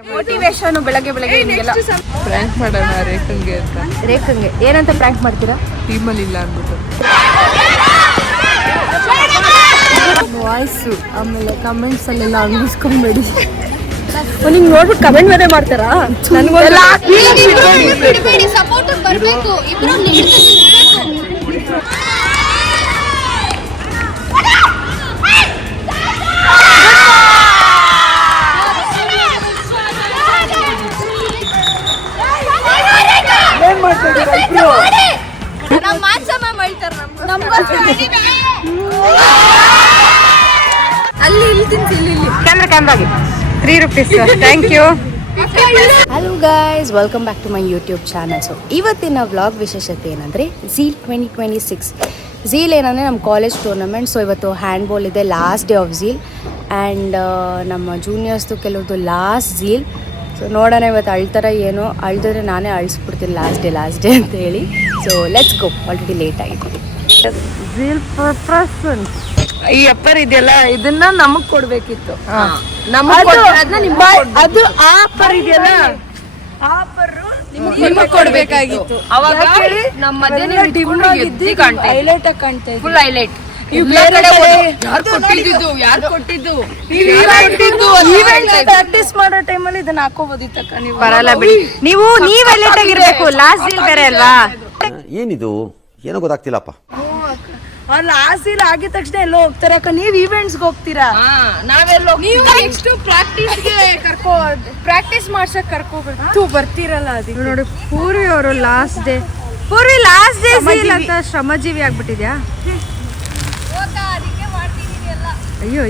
Motivation ಬೆಳಗ್ಗೆ ನಿಮಗೆಲ್ಲ prank ಮಾಡೋಣ ರೇಖಂಗೆ ಅಂತ. ರೇಖಂಗೆ ಏನಂತ ಪ್ರ್ಯಾಂಕ್ ಮಾಡ್ತೀರಾ? ಟೀಮಲ್ಲಿ ಇಲ್ಲ ಅಂದ್ಬಿಟ್ಟು ವಾಯ್ಸು ಆಮೇಲೆ ಕಮೆಂಟ್ಸ್ ಅಲ್ಲೆಲ್ಲ ಅಂಗಿಸ್ಕೊಂಬೇಡಿ. ನಿಂಗೆ ನೋಡ್ಬಿಟ್ಟು ಕಮೆಂಟ್ ಬೇರೆ ಮಾಡ್ತಾರಾ? ಅಲ್ಲಿ ಇಲ್ಲಿ ತಿಂತು ಇಲ್ಲಿ ಕ್ಯಾಮ್ರಾಗೆ 3 rupees thank you. Hello guys, welcome back to my YouTube channel. So ಇವತ್ತಿನ ವ್ಲಾಗ್ ವಿಶೇಷತೆ ಏನಂದರೆ ಝೀಲ್ 2026. ಝೀಲ್ ಏನಂದರೆ ನಮ್ಮ ಕಾಲೇಜ್ ಟೂರ್ನಮೆಂಟ್. ಸೊ ಇವತ್ತು ಹ್ಯಾಂಡ್ಬಾಲ್ ಇದೆ, last day of Zeal. And ನಮ್ಮ ಜೂನಿಯರ್ಸ್ದು ಕೆಲವ್ರದ್ದು ಲಾಸ್ಟ್ ಝೀಲ್. ಸೊ ನೋಡೋಣ ಇವತ್ತು ಅಳ್ತಾರ ಏನೋ, ಅಳ್ದಿದ್ರೆ ನಾನೇ ಅಳಿಸ್ಬಿಡ್ತೀನಿ ಲಾಸ್ಟ್ ಡೇ ಅಂತ ಹೇಳಿ. So let's go, already late ಆಗಿದೆ. ಝೀಲ್ ಈ ಅಪ್ಪರ್ ಇದೆಯಲ್ಲ, ಇದನ್ನ ನಮಗ್ ಕೊಡ್ಬೇಕಿತ್ತು. ಅದು ಆಫರ್ ಇದೆಯಲ್ಲ, ಆಫರ್ ನಿಮಗ್ ಕೊಡ್ಬೇಕಾಗಿತ್ತು. ಅವಾಗ ನಮ್ಮ ಹೈಲೈಟ್ ಕಾಣ್ತಾ ಫುಲ್ ಹೈಲೈಟ್. ಪ್ರಾಕ್ಟೀಸ್ ಮಾಡೋ ಟೈಮಲ್ಲಿ ಇದನ್ನ ಹಾಕೋಬೋದಿತ್ತಕ್ಕ. ನೀವು ಬರಲ್ಲ ಬಿಡಿ, ನೀವು ಹೈಲೈಟ್ ಆಗಿರ್ಬೇಕು. ಲಾಸ್ಟ್ ಡೀಲ್ ಬೇರೆ ಅಲ್ವಾ? ಏನಿದು ಏನೋ ಗೊತ್ತಾಗ್ತಿಲ್ಲಪ್ಪ. ಲಾಸ್ಟ್ ಡೀಲ್ ಆಗಿದ ತಕ್ಷಣ ಎಲ್ಲೋ ಹೋಗ್ತಾರೆ ಅಕ್ಕ. ನೀವ್ ಈವೆಂಟ್ಸ್ಗೆ ಹೋಗ್ತೀರಾ, ನಾವೆಲ್ಲ ನೆಕ್ಸ್ಟ್ ಪ್ರಾಕ್ಟೀಸ್ ಮಾಡ್ಸಕ್ ಕರ್ಕೋಬೇಕು. ಬರ್ತೀರಲ್ಲ ಅದಕ್ಕೆ ನೋಡಿ. ಪೂರ್ವಿ ಅವರು ಲಾಸ್ಟ್ ಡೇ ಝೀಲ್ ಅಂತ ಶ್ರಮಜೀವಿ ಆಗ್ಬಿಟ್ಟಿದ್ಯಾ? ಅಯ್ಯೋ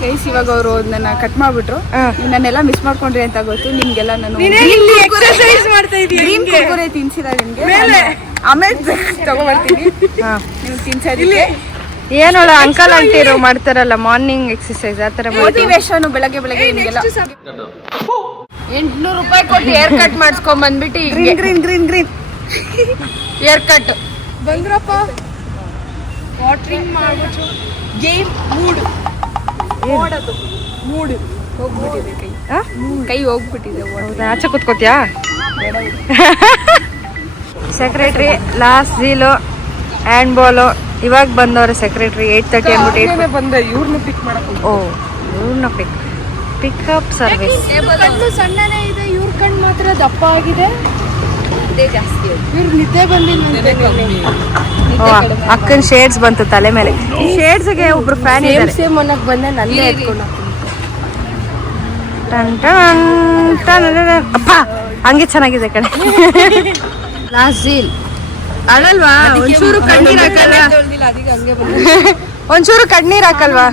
ಗೈಸ್, ಇವಾಗ ಅವರು ನನ್ನ ಕಟ್ ಮಾಡ್ಬಿಟ್ರು. ನನ್ನೆಲ್ಲ ಮಿಸ್ ಮಾಡ್ಕೊಂಡ್ರಿ ಅಂತ ಗೊತ್ತು ನಿಮ್ಗೆಲ್ಲ. ನಾನು ಎಕ್ಸರ್ಸೈಸ್ ಮಾಡ್ತಾ ಗ್ರೀನ್ ಕುರ್ಕುರೆ ತಿನ್ಸಿದ ನಿಮ್ಗೆ, ಆಮೇಲೆ ತಗೊಬರ್ತೀನಿ ನೀವು ತಿನ್ಸೋದಿಕ್ಕೆ. ಏನೋಳ ಅಂಕಲ್ ಅಂಟಿರು ಮಾಡ್ತಾರಲ್ಲ ಮಾರ್ನಿಂಗ್ ಎಕ್ಸರ್ಸೈಸ್, ಆ ತರ ಮೋಟಿವೇಶನ್ ಬೆಳಗ್ಗೆ ನಿಮ್ಗೆಲ್ಲ. 800 ರೂಪಾಯಿ ಕೊಟ್ಟು ಹೇರ್ ಕಟ್ ಮಾಡಿಸ್ಕೊಂಡ್ ಬಂದ್ಬಿಟ್ಟು ಗ್ರೀನ್ ಹೇರ್ ಕಟ್ ಬಂದ್ರಪ್ಪ. ವಾಟರಿಂಗ್ ಮಾಡ್ಬಿಟ್ಟು ಗೇಮ್ ಮೂಡ್ ಹೋಗ್ಬಿಟ್ಟಿದೆ. ಕೈ ಹೋಗ್ಬಿಟ್ಟಿದೆ. ಆಚೆ ಕೂತ್ಕೋತ್ಯಾ? ಸೆಕ್ರೆಟ್ರಿ ಲಾಸ್ಟ್ ಝೀಲು ಹ್ಯಾಂಡ್ ಬಾಲು ಇವಾಗ ಬಂದವ್ರೆ. ಸೆಕ್ರೆಟ್ರಿ 8:30 ಅಂದ್ಬಿಟ್ಟು ಬಂದ ಇವ್ರನ್ನ ಪಿಕ್ ಮಾಡಕ್. ಇವ್ರನ್ನ ಪಿಕಪ್ ಸರ್ವಿಸ್. ಕಣ್ಣು ಸಣ್ಣನೇ ಇದೆ, ಇವ್ರ ಕಣ್ಣು ಮಾತ್ರ ದಪ್ಪ ಆಗಿದೆ. ಇವ್ರ ನಿದ್ದೆ ಬಂದಿಲ್ಲ. ಅಕ್ಕನ ಶೇಡ್ಸ್ ಬಂತು ತಲೆ ಮೇಲೆ. ಈ ಶೇಡ್ಸ್ಗೆ ಒಬ್ರು ಫ್ಯಾನ್ ಇದ್ದಾರೆ. ಸೇಮ್ ಅನ್ನಕ್ ಬಂದೆ ನಲ್ಲೇ ಎತ್ಕೊಂಡು ಅಪ್ಪ ಹಂಗೆ ಚೆನ್ನಾಗಿದೆ ಕಡೆ. ಲಾಸ್ಟ್ ಡೀಲ್ ಅಳಲ್ವಾ? ಒಂಚೂರು ಕಣ್ಣೀರ್ ಹಾಕಲ್ಲ? ಒಂಚೂರು ಕಣ್ಣೀರ್ ಹಾಕಲ್ವಾ?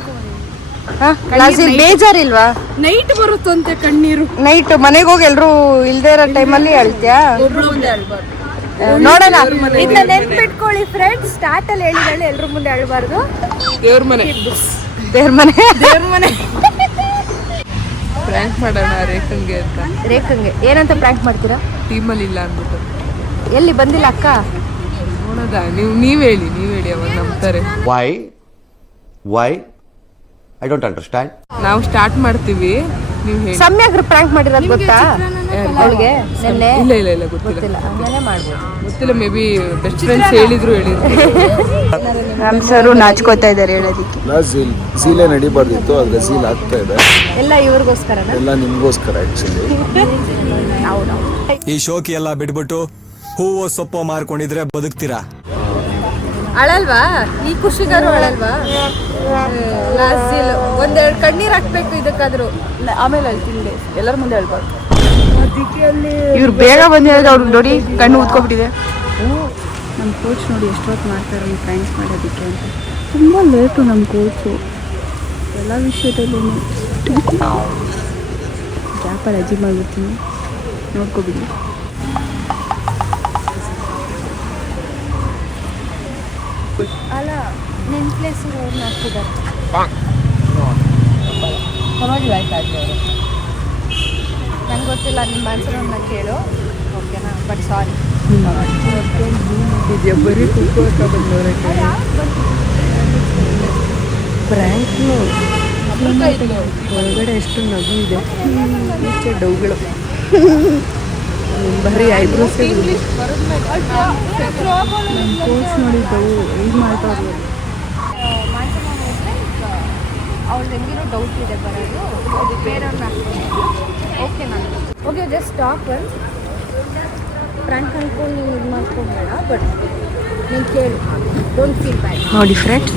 ಬೇಜಾರಿಲ್ವಾ? ನೈಟ್ ಬರುತ್ತಂತೆ ಕಣ್ಣೀರು. ನೈಟ್ ಮನೆಗೆ ಹೋಗಿ ಎಲ್ರು ಇಲ್ದೇ ಇರೋ ಟೈಮಲ್ಲಿ ಅಳ್ತ್ಯಾ? ನೋಡೋಣ. ಇದನ್ನ ನೆನ್ಪಿಟ್ಕೊಳ್ಳಿ ಫ್ರೆಂಡ್ಸ್. ಸ್ಟಾರ್ಟ್ ಅಲ್ಲಿ ಹೇಳಿದಾಳೆ ಎಲ್ರ ಮುಂದೆ ಅಳ್ಬಾರ್ದು. ದೇವ್ರ ಮನೆ ಪ್ರ್ಯಾಂಕ್ ಮಾಡೋಣ ರೇಖಂಗೆ ಅಂತ. ರೇಖಂಗೆ ಏನಂತ ಪ್ರ್ಯಾಂಕ್ ಮಾಡ್ತೀರಾ? ಟೀಮಲ್ಲಿ ಇಲ್ಲ ಅಂದ್ಬಿಟ್ಟು. ಎಲ್ಲಿ ಬಂದಿಲ್ಲ ಅಕ್ಕ? ನೋಡೋದಾ? ನೀವ್ ಹೇಳಿ ಅವಾಗ ನಂಬ್ತಾರೆ. Why I don't understand. ನಾವು ಸ್ಟಾರ್ಟ್ ಮಾಡ್ತೀವಿ, ನೀವು ಹೇಳಿ. ಸಮ್ಯಾಗ್ರ ಪ್ರ್ಯಾಂಕ್ ಮಾಡಿರೋದು ಗೊತ್ತಾ ಅವಳಿಗೆ? ನೆನ್ನೆ ಇಲ್ಲ ಗೊತ್ತಿಲ್ಲ. ಆಮೇಲೆ ಮಾಡ್ಬೋದು. ಗೊತ್ತಿಲ್ಲ, ಮೇ ಬಿ ಬೆಸ್ಟ್ ಫ್ರೆಂಡ್ಸ್ ಹೇಳಿದ್ರು. ನಮ್ ಸರು ನಾಚ್ಕೋತಾ ಇದಾರೆ ಹೇಳೋದಿಕ್ಕೆ. ಝೀಲೇ ನಡಿಬಾರ್ದಿತ್ತು, ಆದ್ರೆ ಝೀಲ್ ಆಗ್ತಾ ಇದೆ. ಎಲ್ಲ ಇವ್ರಿಗೋಸ್ಕರ, ಎಲ್ಲ ನಿಮ್ಗೋಸ್ಕರ ಆಕ್ಚುಲಿ. ಈ ಶೋಕಿ ಎಲ್ಲ ಬಿಟ್ಬಿಟ್ಟು ಹೂವು ಸೊಪ್ಪು ಮಾರ್ಕೊಂಡಿದ್ರೆ ಬದುಕ್ತೀರಾ? ಅಳಲ್ವಾ? ಈ ಖುಷಿಗಾರು ಅಳಲ್ವಾ? ಲಾಸ್ಟ್ ಡೀಲ್ ಒಂದೆರಡು ಕಣ್ಣೀರ್ ಹಾಕ್ಬೇಕು ಇದಕ್ಕಾದ್ರು, ಆಮೇಲೆ ಅಳ್ತೀನಿ. ಎಲ್ಲರ ಮುಂದೆ ಅಳ್ಬಾರ್ದು. ಇವ್ರು ಬೇಗ ಬಂದಿರೋದು ಅವ್ರು ನೋಡಿ ಕಣ್ಣು ಊದ್ಕೊಬಿಟ್ಟಿದೆ. ನಮ್ಮ ಕೋಚ್ ನೋಡಿ ಎಷ್ಟೊತ್ತು ಮಾಡ್ತಾರೆ ಫ್ರೆಂಡ್ಸ್ ಮಾಡೋದಕ್ಕೆ ಅಂತ. ತುಂಬ ಲೇಟು ನಮ್ಮ ಕೋಚು ಎಲ್ಲ ವಿಷಯದಲ್ಲೂ. ಗ್ಯಾಪಲ್ಲಿ ಅಜ್ಜಿ ಮಾಡ್ಬಿಡ್ತೀನಿ, ನೋಡ್ಕೊಬಿಡಿ. ಅಲ್ಲ, ನಿನ್ನ ಪ್ಲೇಸಿಗೆ ಅವ್ರನ್ನ ಹಾಕ್ತಿದ್ದಾರೆ. ನಂಗೆ ಗೊತ್ತಿಲ್ಲ, ನಿಮ್ಮ ಆನ್ಸರನ್ನ ಕೇಳು, ಓಕೆನಾ? ಬಟ್ ಸಾರಿ. ಬರೀ ಕುಕ್ಕು ಅಂತ ಬಂದವ್ರೆ. ಪ್ರ್ಯಾಂಕ್ ಒಳಗಡೆ ಎಷ್ಟು ನಗು ಇದೆ. ಈಚೆ ಡೌಗಳು ಬರೀ ಐಬ್ರೋಸ್ ಕೋಚ್ ನೋಡಿದ್ದವು ಇದು ಮಾಡ್ತಾವ್ರು. ಅವ್ಳು ಹೆಂಗಿರೋ ಡೌಟ್ ಇದೆ ಬರೋದು, ಅದು ಬೇರೆಯವ್ರನ್ನ ಓಕೆ ನಾನು okay just stop once front ಅನ್ಕೊಂಡು ನೀನು ಇದು ಮಾಡ್ಕೊಂಬೇಡ, ಬಟ್ ನೀನು ಕೇಳು, ಡೋಂಟ್ ಫೀಲ್ ಬ್ಯಾಡ್. ನೋಡಿ ಫ್ರೆಂಡ್ಸ್,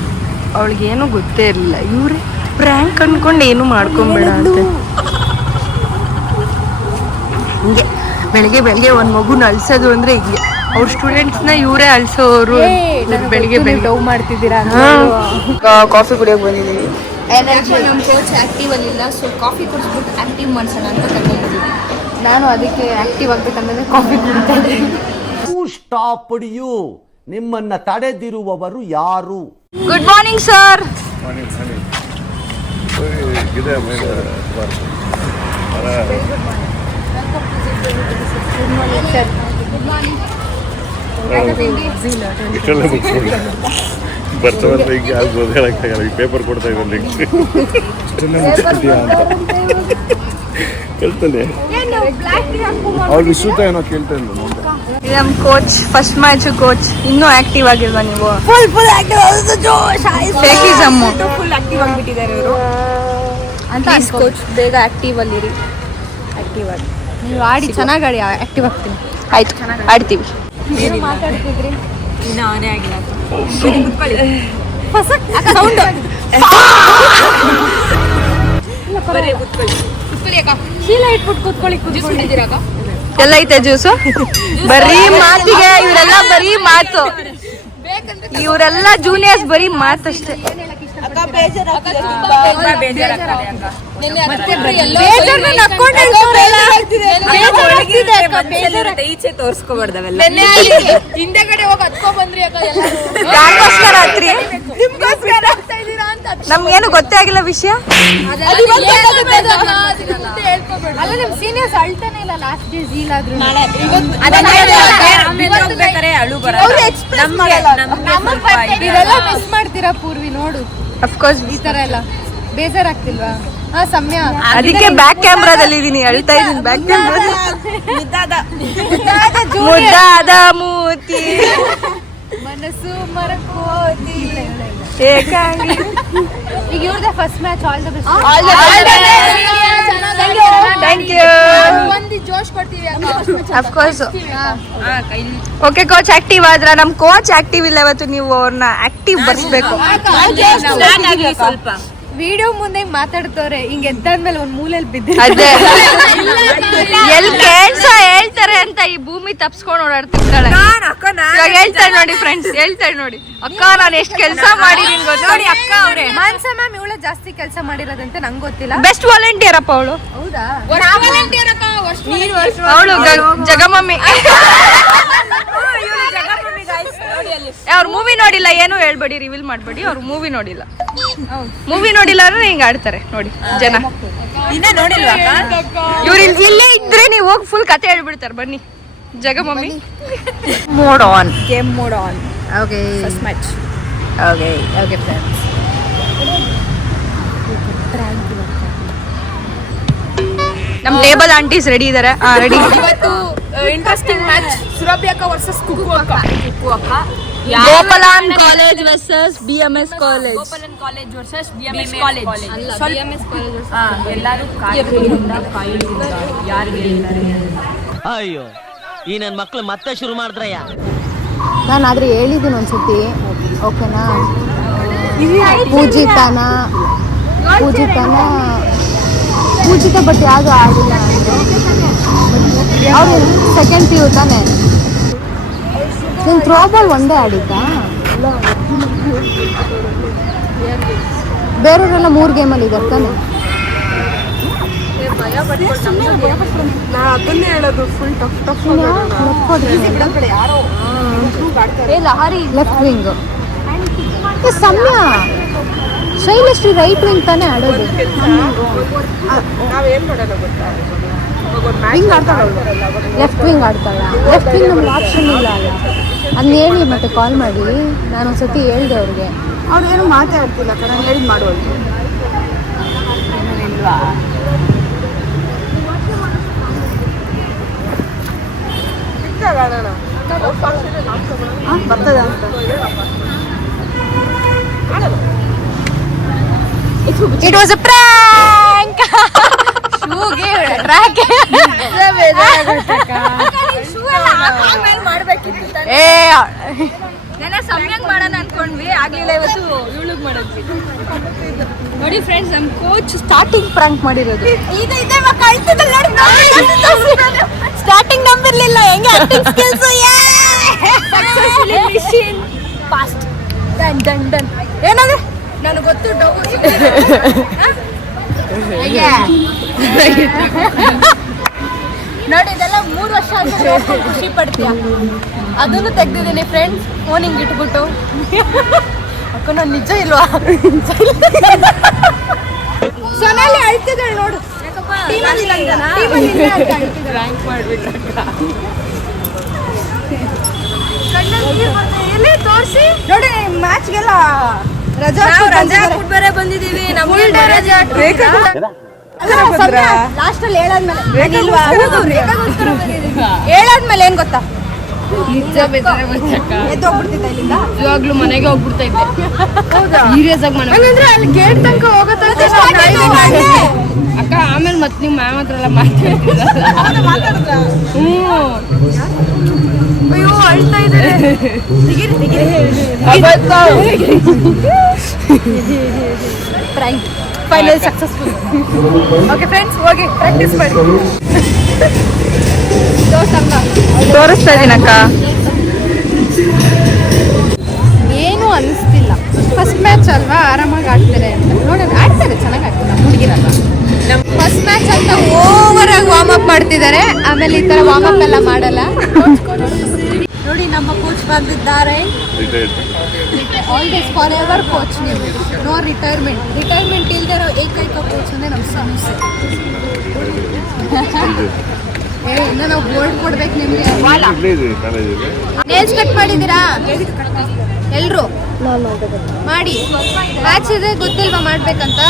ಅವಳಿಗೇನು ಗೊತ್ತೇ ಇರಲಿಲ್ಲ, ಇವ್ರೆ ಪ್ರ್ಯಾಂಕ್ ಅನ್ಕೊಂಡು ಏನು ಮಾಡ್ಕೊಂಬೇಡ ಅಂತ. ಹಿಂಗೆ ಬೆಳಿಗ್ಗೆ ಒಂದು ಮಗುನ ಅಳ್ಸೋದು ಅಂದರೆ ಹಿಂಗೆ ಅವ್ರ ಸ್ಟೂಡೆಂಟ್ಸ್ನ ಇವರೇ ಅಳ್ಸೋರು. ಬೆಳಿಗ್ಗೆ ಡವ್ ಮಾಡ್ತಿದ್ದೀರಾ? ಕಾಫಿ ಕುಡಿಯೋಕೆ ಬಂದಿದ್ದೀವಿ. ಎನರ್ಜಿ ನಮ್ಮ ಕೋಚ್ ಆ್ಯಕ್ಟಿವ್ ಅಲ್ಲಿಲ್ಲ, ಸೊ ಕಾಫಿ ಕುಡಿಸ್ಬಿಟ್ಟು ಆ್ಯಕ್ಟಿವ್ ಮಾಡ್ಸೋಣ ಅಂತ ತಗೊಂಡಿದ್ದೀನಿ. ನಾನು ಅದಕ್ಕೆ ಆ್ಯಕ್ಟಿವ್ ಆಗಬೇಕಂದ್ರೆ ಕಾಫಿ ಕುಡಿತಾ ಇದ್ದೀನಿ. ಸ್ಟಾಪ್ ಯು, ನಿಮ್ಮನ್ನ ತಡೆದಿರುವವರು ಯಾರು? Good morning sir. ಬರ್ತಾವಂತ ಹಿಂಗೆ ಆಗ್ಬೋದು, ಹೇಳಕ್ಕಾಗಲ್ಲ. ಈ ಪೇಪರ್ ಕೊಡ್ತಾ ಇದ್ದಾರೆ ಕೇಳ್ತಾನೆ. ಅವ್ರು ವಿಶ್ರುತ ಏನೋ ಕೇಳ್ತಾ ಇದ್ರು. ನಮ್ಮ ಕೋಚ್, ಫಸ್ಟ್ ಮ್ಯಾಚ್ ಕೋಚ್. ಇನ್ನೂ ಆಕ್ಟಿವ್ ಆಗಿಲ್ವಾ ನೀವು? ಫುಲ್ ಆಕ್ಟಿವ್ ಆಗಿಬಿಟ್ಟಿದ್ದಾರೆ ಇವರು ಅಂತ ಕೋಚ್. ಬೇಗ ಆ್ಯಕ್ಟಿವ್ ಅಲ್ಲಿರಿ, ಆ್ಯಕ್ಟಿವ್ ಆಗಿ ನೀವು ಆಡಿ, ಚೆನ್ನಾಗಿ ಆಡಿ, ಆ್ಯಕ್ಟಿವ್ ಆಗ್ತೀನಿ. ಆಯ್ತು, ಆಡ್ತೀವಿ. ಏನು ಮಾತಾಡ್ತಿದ್ರಿ? ಇನ್ನು ಅವನೇ ಆಗಿಲ್ಲ. ಶೀಲ ಇಟ್ಬಿಟ್ಟು ಕೂತ್ಕೊಂಡಿದ್ದೀರಾಗ ಎಲ್ಲ ಐತೆ ಜ್ಯೂಸು. ಬರೀ ಮಾತಿಗೆ ಇವರೆಲ್ಲ, ಬರೀ ಮಾತು. ಇವರೆಲ್ಲ ಜೂನಿಯರ್ಸ್, ಬರೀ ಮಾತಷ್ಟೇ. ಈಚೆ ತೋರ್ಸ್ಕೊಬಾರ್ದವೆಲ್ಲ. ಹಿಂದೆಗಡೆ ಹೋಗಿ ಹತ್ಕೊ ಬಂದ್ರಿ ಅಕ್ಕ. ಯಾಕೋಸ್ಕರ ರಾತ್ರಿ ನಮ್ಗೇನು ಗೊತ್ತೇ ಆಗಿಲ್ಲ ವಿಷಯ. ಅಲ್ಲ ನಿಮ್ ಸೀನಿಯರ್ಸ್ ಅಳ್ತಾನೆ ಇಲ್ಲ ಲಾಸ್ಟ್ ಡೇ ಜೀಲ್ ಆದ್ರೂ. ಇದೆಲ್ಲ ಮಿಸ್ ಮಾಡ್ತೀರಾ ಪೂರ್ವಿ? ನೋಡು ಅಫ್ಕೋರ್ಸ್ ಈ ತರ ಎಲ್ಲ ಬೇಜಾರಾಗ್ತಿಲ್ವಾ? ಹಾ ಸಮ್ಯ, ಅದಕ್ಕೆ ಬ್ಯಾಕ್ ಕ್ಯಾಮ್ರಾದಲ್ಲಿ ಇದೀನಿ, ಅಳ್ತಾ ಇದೀನಿ ಬ್ಯಾಕ್ ಕ್ಯಾಮ್ರಾದಲ್ಲಿ. ಮುದ್ದಾದ ಮೂತಿ ಮನಸ್ಸು ಮರಕೋತಿ ಏಕಾಂಗಿ. ಈಗ ಇವ್ರದೇ first match. All the best. Thank you. ಒಂದು ಜೋಶ್ ಕೊಡ್ತೀವಿ ಅಫ್ಕೋರ್ಸ್. ಓಕೆ, ಕೋಚ್ ಆಕ್ಟಿವ್ ಆದ್ರ. ನಮ್ ಕೋಚ್ ಆಕ್ಟಿವ್ ಇಲ್ಲ ಇವತ್ತು. ನೀವು ಅವ್ರನ್ನ ಆಕ್ಟಿವ್ ಬರ್ಸ್ಬೇಕು. ಸ್ವಲ್ಪ ವಿಡಿಯೋ ಮುಂದೆ ಮಾತಾಡ್ತವ್ರೆ, ಹಿಂಗ್ ಎದ್ದಾದ್ಮೇಲೆ ಒಂದ್ ಮೂಲೆಯಲ್ಲಿ ಬಿದ್ದಿರ. ಅದೇ ಎಲ್ ಕೇಳ್ಸ ಹೇಳ್ತಾರೆ ಅಂತ ಈ ಭೂಮಿ ತಪ್ಸ್ಕೊಂಡ್ ಓಡಾಡ್ತಿರ್ತಾಳೆ. ಇವಾಗ ಹೇಳ್ತಾಳೆ ನೋಡಿ ಫ್ರೆಂಡ್ಸ್, ಹೇಳ್ತಾಳೆ ನೋಡಿ, ಅಕ್ಕ ನಾನು ಎಷ್ಟ್ ಕೆಲ್ಸ ಮಾಡಿದೀನಿ ಗೊತ್ತಾ? ಅಕ್ಕ ಅವ್ರೆ ಮಾನ್ಸ ಮ್ಯಾಮ್ ಇವಳ ಜಾಸ್ತಿ ಕೆಲಸ ಮಾಡಿರೋದಂತ ನಂಗೆ ಗೊತ್ತಿಲ್ಲ. ಬೆಸ್ಟ್ ವಾಲಂಟಿಯರ್ ಅಪ್ಪ ಅವಳು. ಹೌದಾ? ಅವಳು ಜಗಮಮ್ಮಿ. ಅವ್ರ ಮೂವಿ ನೋಡಿಲ್ಲ, ಏನು ಹೇಳ್ಬೇಡಿ, ರಿವೀಲ್ ಮಾಡ್ಬೇಡಿ. ಅವ್ರು ಮೂವಿ ನೋಡಿಲ್ಲ. ಮೂವಿ ನೋಡಿಲ್ಲ ಅಂದ್ರೆ ಹಿಂಗ ಆಡ್ತಾರೆ ನೋಡಿ ಜನ. ಇವ್ರು ಇಲ್ಲೇ ಇದ್ರೆ ನೀವು ಹೋಗಿ ಫುಲ್ ಕತೆ ಹೇಳ್ಬಿಡ್ತಾರೆ. ಬನ್ನಿ ಜಗಮಮ್ಮಿ. Mode on, game mode on. Okay, first match. Okay okay friends. ನಮ್ ಟೇಬಲ್ ಆಂಟೀಸ್ ರೆಡಿ ಇದಾರೆ. ರೆಡಿ. ಇವತ್ತು ಇಂಟ್ರೆಸ್ಟಿಂಗ್ ಮ್ಯಾಚ್. ಸುರಭ್ಯಕ್ಕ ವರ್ಸಸ್ ಕುಕ್ಕು ಅಕ್ಕ. Gopalan college versus BMS college. Gopalan college versus BMS college. BMS college ಎಲ್ಲರೂ ಕಾಯಿಲೆಯಿಂದ ಯಾರು ಗೆಲ್ತಾರೆ? ಅಯ್ಯೋ, ಈ ನನ್ನ ಮಕ್ಳು ಮತ್ತೆ ಶುರು ಮಾಡಿದ್ರಯ್ಯ. ನಾನು ಆದ್ರೆ ಹೇಳಿದ್ದೀನಿ ಒಂದ್ಸತಿ, ಓಕೆನಾ? ಪೂಜಿತ ಬಟ್ ಯಾವುದು ಆಗಿಲ್ಲ ಅಂದರು. ಅವ್ರು ಸೆಕೆಂಡ್ PU ತಾನೆ. ನೀನು ಥ್ರೋಬಾಲ್ ಒಂದೇ ಆಡಿದ್ದಾ? ಬೇರೆಯವರೆಲ್ಲ 3 ಗೇಮಲ್ಲಿ ಇದ್ದಾರೆ ತಾನೆ. ಅದನ್ನೇ ಹೇಳೋದು, full tough left wing. Samya Shailashree right wing ತಾನೇ ಆಡೋದು. ನಾವೇನ್ ಮಾಡೋಣ ಗೊತ್ತಾ? ವಿಂಗ್ ಆಡ್ತಾಳ, ಲೆಫ್ಟ್ ವಿಂಗ್ ಆಡ್ತಾಳ. ಲೆಫ್ಟ್ ವಿಂಗ್ ನಮ್ಗೆ ಆಪ್ಷನ್ ಇಲ್ಲ ಅಲ್ಲ. ಅದನ್ನ ಹೇಳಿ ಮತ್ತೆ ಕಾಲ್ ಮಾಡಿ. ನಾನು ಒಂದ್ಸತಿ ಹೇಳ್ದೆ ಅವ್ರಿಗೆ, ಅವ್ರೇನು ಮಾತಾಡ್ತಿಲ್ಲ. ನಾನು ಹೇಳಿದ್ ಮಾಡುವಂತ ಇಲ್ವಾ? ಬರ್ತದೆ ಅಂತ It was a prank. ಶೂಗೆ ಟ್ರ್ಯಾಕ್. ಏ ನೆನೆ ಸಮಯಕ್ಕೆ ಮಾಡೋಣ ಅನ್ಕೊಂಡ್ವಿ, ಆಗ್ಲಿಲ್ಲ. ಇವತ್ತು ಇವಳಿಗೆ ಮಾಡಿದ್ವಿ. ನೋಡಿ ಫ್ರೆಂಡ್ಸ್, ನಮ್ ಕೋಚ್ ಸ್ಟಾರ್ಟಿಂಗ್ ಪ್ರಾಂಕ್ ಮಾಡಿರೋದು. ಈಗ ಇದೆ ಸ್ಟಾರ್ಟಿಂಗ್ ನಂಬಿರ್ಲಿಲ್ಲ. ಹೆಂಗೆ acting skills successfully mission fast done done done. ಏನಂದ್ರೆ ನನಗೆ ಗೊತ್ತು ನೋಡಿ, ಇದೆಲ್ಲ 3 ವರ್ಷ ಆದ್ಮೇಲೆ ಖುಷಿ ಪಡ್ತೀಯ. ಅದನ್ನು ತೆಗ್ದಿದ್ದೀನಿ ಫ್ರೆಂಡ್ಸ್, ಫೋನ್ ಹಿಂಗೆ ಇಟ್ಬಿಟ್ಟು. ಅಕ್ಕ ನಾನು ನಿಜ ಇಲ್ವಾ? ಸೊನಾಲಿ ಅಳ್ತಿದ್ದಾಳೆ ನೋಡು. ತೋರಿಸಿ ನೋಡಿ, ಮ್ಯಾಚ್ಗೆಲ್ಲ ರಜಾ ಬೇರೆ ಬಂದಿದೀವಿ. ನಮ್ಗೆ ರಜೆ ಲಾಸ್ಟ್ ಅಲ್ಲಿ ಹೇಳಾದ್ಮೇಲೆ ಹೇಳಾದ್ಮೇಲೆ ಏನ್ ಗೊತ್ತಾ, ನಿಜ ಬೇಜಾರ ಬಂತಕ್ಕ. ಎದ್ದೋಗ್ಬಿಡ್ತಿದ್ದ ಇಲ್ಲಿಂದ. ಇವಾಗ್ಲೂ ಮನೆಗೆ ಹೋಗ್ಬಿಡ್ತಾ ಇದ್ದೆ. ಸೀರಿಯಸ್ ಆಗಿ ಮನೆ ಅಲ್ಲಿ ಗೇಟ್ ತನಕ ಹೋಗುತ್ತೆ ಅಕ್ಕ. ಆಮೇಲೆ ಮತ್ತೆ ನೀವು ಮ್ಯಾಮ್ ಹತ್ರ ಎಲ್ಲ ಮಾತಾಡ್ತಿದ್ರಲ್ಲ. ಅಯ್ಯೋ ಅಳ್ತಾ ಇದ್ದಾರೆ. Frank final successful. Okay friends, ಹೋಗಿ ಪ್ರಾಕ್ಟೀಸ್ ಮಾಡಿ. ತೋರಿಸ್ತಾ ಇದೀನಕ್ಕ. ಏನು ಅನಿಸ್ತಿಲ್ಲ. ಫಸ್ಟ್ ಮ್ಯಾಚ್ ಅಲ್ವಾ, ಆರಾಮಾಗಿ ಆಡ್ತಾರೆ ಅಂತ. ನೋಡೋಣ, ಆಡ್ತಾರೆ, ಚೆನ್ನಾಗಿ ಆಡ್ತಾರೆ ಹುಡುಗಿರಲ್ಲ. ಫಸ್ಟ್ ಮ್ಯಾಚ್ ಅಂತ ಓವರ್ ಆಗಿ ವಾರ್ಮ್ ಅಪ್ ಮಾಡ್ತಿದ್ದಾರೆ. ಆಮೇಲೆ ಈ ತರ ವಾರ್ಮ್ ಅಪ್ ಎಲ್ಲ ಮಾಡಲ್ಲ. ನೋಡಿ, ನಮ್ಮ ಕೋಚ್ ಬಂದಿದ್ದಾರೆ. All this for ever coach. ನೀವು ನೋ ರಿಟೈರ್ಮೆಂಟ್. ರಿಟೈರ್ಮೆಂಟ್ ಇಲ್ದಿರೋ ಏಕೈಕ ಕೋಚ್ ಅಂದ್ರೆ ನಮ್ಮ ಸಮಸ್ಯೆ. ಇನ್ನು ನಾವು ಗೋಲ್ಡ್ ಕೊಡ್ಬೇಕು ನಿಮ್ಗೆ. ನೇಲ್ಸ್ ಕಟ್ ಮಾಡಿದ್ದೀರಾ ಎಲ್ರು? ಮಾಡಿ. ಮ್ಯಾಚ್ ಇದೆ, ಗೊತ್ತಿಲ್ವಾ ಮಾಡ್ಬೇಕಂತ?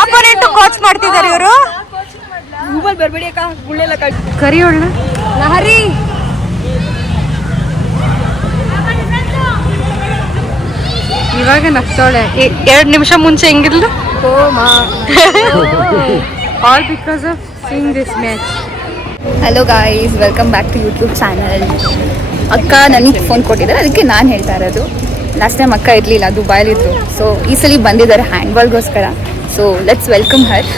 ಆಪೋನೆಂಟ್ ಕೋಚ್ ಮಾಡ್ತಿದ್ದಾರೆ ಇವರು. ಗೂಗಲ್ ಬರ್ಬೇಡಿ ಅಕ್ಕ, ಗುಳ್ಳೆಲ್ಲ ಕರಿ ಒಳ್ಳ ಲಹರಿ. ಇವಾಗ ನಗ್ತಾಳೆ. 2 ನಿಮಿಷ ಮುಂಚೆ ಹೆಂಗಿರ್ಲು. All because of seeing this match. Hello guys, welcome back to YouTube channel. ಅಕ್ಕ ನನಗೆ ಫೋನ್ ಕೊಟ್ಟಿದ್ದಾರೆ, ಅದಕ್ಕೆ ನಾನು ಹೇಳ್ತಾ ಇರೋದು. ಲಾಸ್ಟ್ ಟೈಮ್ ಅಕ್ಕ ಇರಲಿಲ್ಲ, ದುಬೈಲಿದ್ರು. ಸೊ ಈ ಸಲ ಬಂದಿದ್ದಾರೆ ಹ್ಯಾಂಡ್ಬಾಲ್ಗೋಸ್ಕರ. So let's welcome her.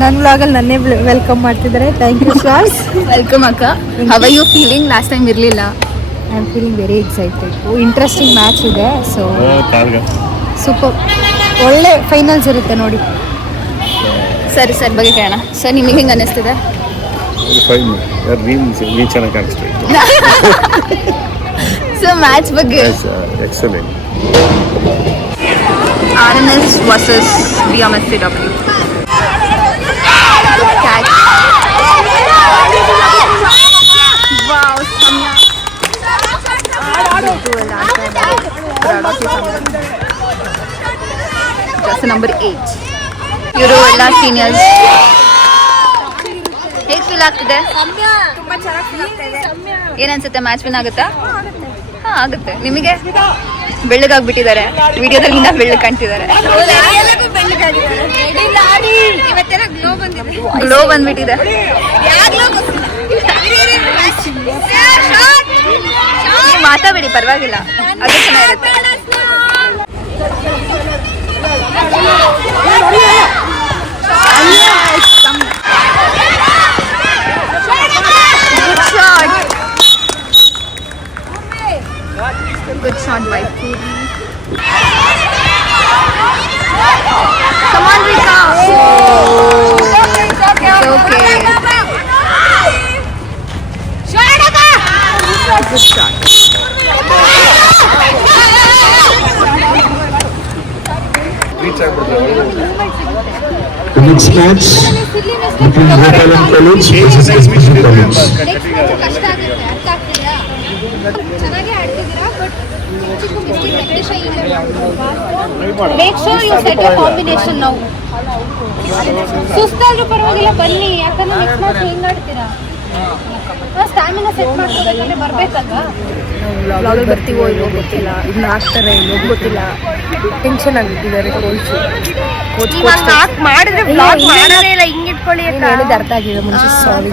ನನ್ನ ವ್ಲಾಗಲ್ಲಿ ನನ್ನೇ ವೆಲ್ಕಮ್ ಮಾಡ್ತಿದ್ದಾರೆ. Thank you Shwas. ವೆಲ್ಕಮ್ ಅಕ್ಕ. How are you feeling? Last time ಇರಲಿಲ್ಲ. I am feeling very excited. Interesting match ಇದೆ. ಸೊ ಸೂಪರ್, ಒಳ್ಳೆ ಫೈನಲ್ಸ್ ಇರುತ್ತೆ ನೋಡಿ. ಸರಿ ಸರ್, ಬಗ್ಗೆ ಕೇಳೋಣ. ಸರ್, ನಿಮಗೆ ಹೆಂಗೆ ಅನ್ನಿಸ್ತಿದೆ? ನೀನು ಚೆನ್ನಾಗಿ ಕಾಣಿಸ್ತಾ ಇತ್ತು. ಸೊ ಮ್ಯಾಚ್ ಬಗ್ಗೆ excellent. RMS versus BMSCW. Catch. Wow, Samya. Just number 8. ಇವರು ಎಲ್ಲ ಸೀನಿಯರ್ಸ್. ಹೇಗೆ ಫೀಲ್ ಆಗ್ತಿದೆ? ಏನನ್ಸುತ್ತೆ? ಮ್ಯಾಚ್ ವಿನ್ ಆಗುತ್ತಾ? ಹಾಂ, ಆಗುತ್ತೆ. ನಿಮಗೆ? ಬೆಳ್ಳಗಾಗ್ಬಿಟ್ಟಿದ್ದಾರೆ, ವಿಡಿಯೋದಲ್ಲಿ ಇನ್ನೂ ಬೆಳ್ಳಗೆ ಕಾಣ್ತಿದ್ದಾರೆ. ಗ್ಲೋ ಬಂದ್ಬಿಟ್ಟಿದೆ. ನೀವು ಮಾತಾಡಿ, ಪರವಾಗಿಲ್ಲ, ಅದು ಚೆನ್ನಾಗಿರುತ್ತೆ. Good shot by Puri. Come on, Rika. Oh. It's okay. next match between Gopalan College versus SPC College. ಕಷ್ಟ ಆಗುತ್ತೆ, ಅರ್ಥ ಆಗ್ತಿದೆಯಾ? ಚೆನ್ನಾಗೇ ಆಡ್ತಿದ್ದೀರಾ, but make sure you set a combination ನಾವು. ಸುಸ್ತಾದ್ರೂ ಪರವಾಗಿಲ್ಲ ಬನ್ನಿ, ಯಾಕಂದ್ರೆ ನೆಕ್ಸ್ಟ್ ಮ್ಯಾಚ್ ಹೆಂಗ್ ಆಡ್ತೀರಾ? ಸ್ಟಾಮಿನಾ ಸೆಟ್ ಮಾಡ್ಕೋಬೇಕಂದ್ರೆ ಬರ್ಬೇಕಲ್ವಾ? ವ್ಲಾಗ್ ಬರ್ತೀವೋ ಇಲ್ಲೋ ಗೊತ್ತಿಲ್ಲ, ಇನ್ನು ಹಾಕ್ತಾರೆ ಇಲ್ಲೋ ಗೊತ್ತಿಲ್ಲ. ಟೆನ್ಷನ್ ಆಗಿಟ್ಟಿದ್ದಾರೆ ಕೋಚ್. ಮಾಡಿದ್ರೆ ವ್ಲಾಗ್ ಮಾಡೋದೇ ಇಲ್ಲ, ಹಿಂಗೆ ಇಟ್ಕೊಳ್ಳಿ ಅಂತ ಹೇಳಿದ ಅರ್ಥ ಆಗಿದೆ ಮುಂಚೆ. ಸಾರಿ,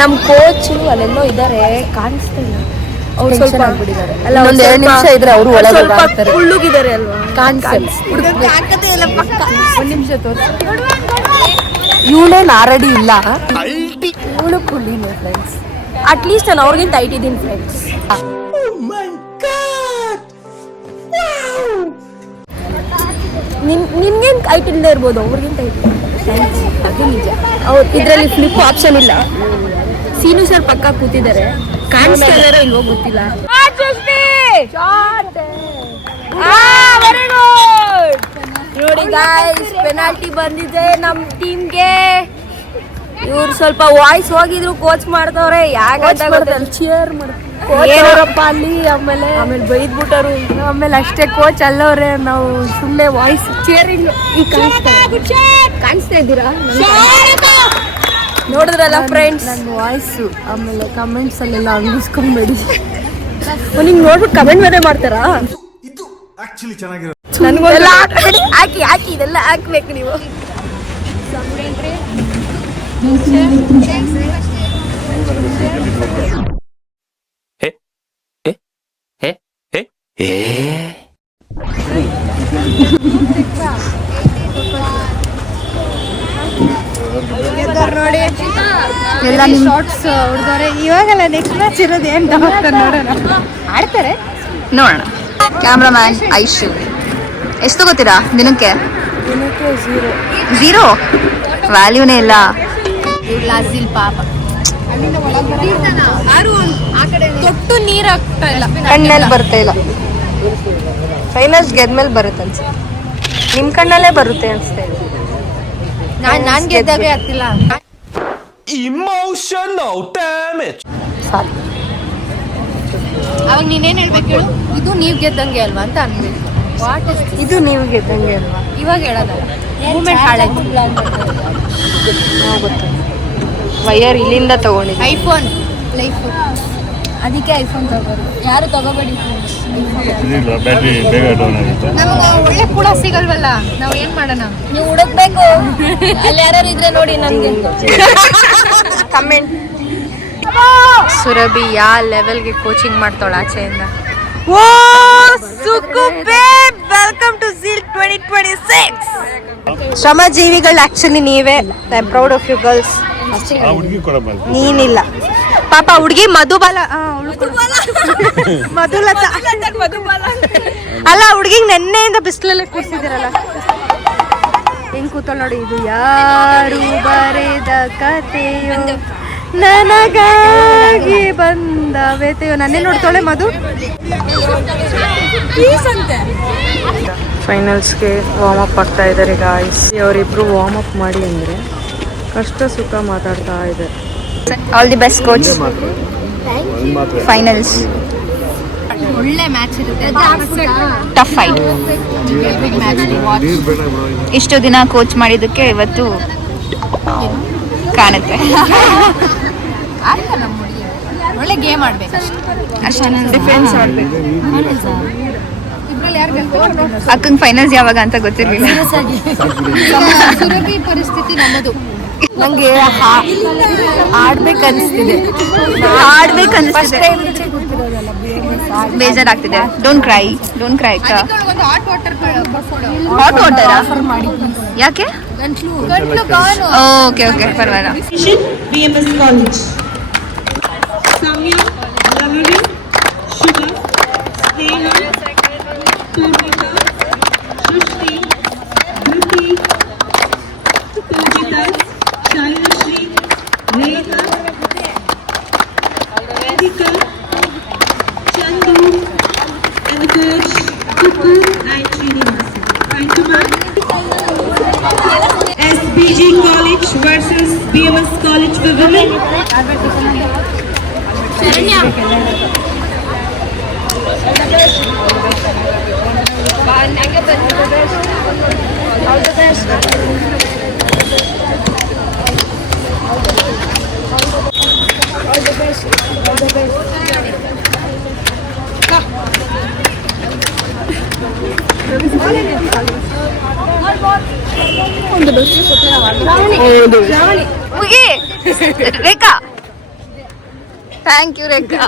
ನಮ್ಮ ಕೋಚು ಅಲ್ಲೆಲ್ಲೋ ಇದ್ದಾರೆ, ಕಾಣಿಸ್ತಾ ಇಲ್ಲ. ಅವ್ರು ಸ್ವಲ್ಪ ಆಗ್ಬಿಟ್ಟಿದ್ದಾರೆ. ಅಲ್ಲ, ಒಂದು 2 ನಿಮಿಷ ಇದ್ರೆ ಅವರು ಒಳಗೆ ಬರ್ತಾರೆ. ಉಳ್ಳುಗಿದ್ದಾರೆ ಅಲ್ವಾ, ಕಾಣಿಸ್ತಾ ಇಲ್ಲ. ಒಂದು ನಿಮಿಷ ತೋರಿಸಿ. ಇವಳೇನು ಆಲ್ರೆಡಿ ಇಲ್ಲ, ಇವಳು ಪುಳ್ಳಿನೇ ಫ್ರೆಂಡ್ಸ್. ಅಟ್ಲೀಸ್ಟ್ ನಾನು ಅವ್ರಿಗಿಂತ ಹೈಟ್ ಇದ್ದೀನಿ ಫ್ರೆಂಡ್ಸ್. ನಿನ್ಗೇನು ಹೈಟ್ ಇಲ್ಲದೆ ಇರ್ಬೋದು, ಅವ್ರಿಗಿಂತ ಹೈಟ್ ಅದು ನಿಜ. ಅವ್ರು ಇದರಲ್ಲಿ ಫ್ಲಿಪ್ ಆಪ್ಷನ್ ಇಲ್ಲ. ಸೀನು ಸರ್ ಪಕ್ಕ ಕೂತಿದ್ದಾರೆ, ಕಾಣಿಸ್ತಾ ಇದಾರೆ ಇಲ್ವೋ ಗೊತ್ತಿಲ್ಲ. ನೋಡಿ ಗಾಯ್ಸ್, ಪೆನಾಲ್ಟಿ ಬಂದಿದೆ ನಮ್ಮ ಟೀಮ್ಗೆ. ಇವ್ರು ಸ್ವಲ್ಪ ವಾಯ್ಸ್ ಹೋಗಿದ್ರು, ಕೋಚ್ ಮಾಡ್ತವ್ರೆ. ಯಾಕಂತ ಚೇರ್ ಏನಪ್ಪ ಅಲ್ಲಿ, ಆಮೇಲೆ ಬೈದ್ಬಿಟ್ಟರು. ಆಮೇಲೆ ಅಷ್ಟೇ ಕೋಚ್ ಅಲ್ಲವ್ರೆ, ನಾವು ಸುಮ್ಮನೆ ವಾಯ್ಸ್ ಚೇರಿಂಗ್. ಈಗ ಕಾಣಿಸ್ತಾ ಇದ್ದೀರಾ? ನೋಡಿದ್ರಲ್ಲ ಫ್ರೆಂಡ್ಸ್ ನನ್ನ ವಾಯ್ಸು. ಆಮೇಲೆ ಕಮೆಂಟ್ಸ್ ಅಲ್ಲೆಲ್ಲ ಅಂಗಿಸ್ಕೊಂಬೇಡಿ. ನಿಂಗೆ ನೋಡ್ಬಿಟ್ಟು ಕಮೆಂಟ್ ಬೇರೆ ಮಾಡ್ತಾರಾ? ನನಗೆಲ್ಲ ಹಾಕಿ ಹಾಕಿ ಇದೆಲ್ಲ ಹಾಕ್ಬೇಕು ನೀವು. ನೋಡಿ ಎಲ್ಲ ಶಾರ್ಟ್ಸ್ ಹೊಡೆದವ್ರೆ. ಇವಾಗೆಲ್ಲ ನೆಕ್ಸ್ಟ್ ಮ್ಯಾಚ್ ಇರೋದು ಏನು ನೋಡೋಣ. ಆಡ್ತಾರೆ ನೋಡೋಣ. ಕ್ಯಾಮ್ರಾಮ್ಯಾನ್ ಐಶು ಎಷ್ಟು ತಗೋತೀರಾ ದಿನಕ್ಕೆ? 0 ವ್ಯಾಲ್ಯೂನೇ ಇಲ್ಲ. ಲಾಜಿಲ್ ಪಾಪ ತೊಟ್ಟು ನೀರು ಹಾಕ್ತಾ ಇಲ್ಲ, ಕಣ್ಣಲ್ಲಿ ಬರ್ತಾ ಇಲ್ಲ. ಫೈನಲ್ಸ್ ಗೆದ್ಮೇಲೆ ಬರುತ್ತೆ ಅನ್ಸುತ್ತೆ. ನಿಮ್ಮ ಕಣ್ಣಲ್ಲೇ ಬರುತ್ತೆ ಅನ್ಸುತ್ತೆ. ನಾನು ಗೆದ್ದಾಗೆ ಆಗ್ತಿಲ್ಲ. Emotional damage. ಸಾರಿ, ಅವಾಗ ನೀನೇನು ಹೇಳ್ಬೇಕು ಹೇಳು? ಇದು ನೀವು ಗೆದ್ದಂಗೆ ಅಲ್ವಾ ಅಂತ ಅನ್ಬೇಕು. ಇದು ನೀವು ಗೆದ್ದಂಗೆ ಅಲ್ವಾ? ಇವಾಗ ಹೇಳೋದಲ್ಲ, ಮೂಮೆಂಟ್ ಹಾಳಾಯ್ತು. ವೈಯರ್ ಇಲ್ಲಿಂದ ತಗೊಂಡಿದ್ದೆ. ಐಫೋನ್ ಲೈಫ್, ಅದಕ್ಕೆ ಐಫೋನ್ ತಗೋರು. ಯಾರು ತಗೋಬೇಡಿ. ಬ್ಯಾಟ್ರಿ ಬೇಗ ಡೌನ್ ಆಗುತ್ತೆ. ನಮ್ಗೆ ಒಳ್ಳೆ ಕೂಡ ಸಿಗಲ್ವಲ್ಲ, ನಾವು ಏನ್ ಮಾಡೋಣ? ನೀವು ಹುಡುಕ್ಬೇಕು. ಅಲ್ಲಿ ಯಾರು ಇದ್ರೆ ನೋಡಿ ನನಗೆ ಕಮೆಂಟ್. ಸುರಭಿ ಯಾವ ಲೆವೆಲ್ಗೆ ಕೋಚಿಂಗ್ ಮಾಡ್ತಾಳ ಆಚೆಯಿಂದ. Oh Suku babe, welcome to zeal 2026. ಶ್ರಮಜೀವಿಗಳು ಆಕ್ಚುಲಿ ನೀವೇ. I am proud of you girls. ಆ ಹುಡುಗಿ ಕೊಡಬಾರ್ದು. ನೀನಿಲ್ಲ ಪಾಪ. ಹುಡುಗಿ ಮಧುಬಾಲ, ಮಧುಲತಾ ಅಲ್ಲ. ಹುಡುಗಿಗೆ ನೆನ್ನೆಯಿಂದ ಬಿಸಿಲಲ್ಲೇ ಕೂರ್ಸಿದಿರಲ್ಲ. ಹೆಂಗ್ ಕೂತಳ ನೋಡಿ. ಇದು ಯಾರು ಬರೆದ ಕಥೆಯೋ, ನನಗಾಗಿ ಬಂದ ವ್ಯತೆಯೋ. ನನ್ನೇ ನೋಡ್ತಾಳೆ ಮಧು. ಫೈನಲ್ಸ್ಗೆ ವಾರ್ಮ್ ಅಪ್ ಆಗ್ತಾ ಇದ್ದಾರೆ ಗಾಯ್ಸ್. ಅವರಿಬ್ರು ವಾರ್ಮ್ ಅಪ್ ಮಾಡಿ ಅಂದರೆ ಕಷ್ಟ ಸುಖ ಮಾತಾಡ್ತಾ ಇದ್ದಾರೆ. All the best coach. Finals ಒಳ್ಳೆ ಮ್ಯಾಚ್ ಇರುತ್ತೆ. Tough fight. ಇಷ್ಟು ದಿನ ಕೋಚ್ ಮಾಡಿದ್ದಕ್ಕೆ ಇವತ್ತು ಕಾಣುತ್ತೆ. ಒಳ್ಳೆ ಗೇಮ್ ಆಡ್ಬೇಕು ಅಷ್ಟೇ. ಡಿಫೆನ್ಸ್ ಆಡ್ಬೇಕು. ಇದ್ರಲ್ಲಿ ಯಾರು ಗೆಲ್ತಾರೆ? ಅಕ್ಕಂಗೆ ಫೈನಲ್ಸ್ ಯಾವಾಗ ಅಂತ ಗೊತ್ತಿರಲಿಲ್ಲ. ಸುರಭಿ ಪರಿಸ್ಥಿತಿ ನಮ್ಮದು. ನಂಗೆ ಆಡ್ಬೇಕನ್ಸ್ತಿದೆ. ಬೇಜಾರಾಗ್ತಿದೆ. ಡೋಂಟ್ ಕ್ರೈ ಅಕ್ಕ. ಒಂದು ಹಾಟ್ ವಾಟರ್ ಹಾಟ್ ವಾಟರ್ ಯಾಕೆ? ಗಂಟ್ಲು ಓಕೆ ಓಕೆ ಪರವಾಗಿಲ್ಲ. BMS College. Samya, Lavanya, Shubha, Sneha, Purnita, Shrishti, Dhruti, Pujita, Shailashri, Rekha, Vedika, Chandu, and the coach, Kuku and Srinivasa. Thank you, ma'am. college for women. ಮುಗಿ Rekha thank you Rekha.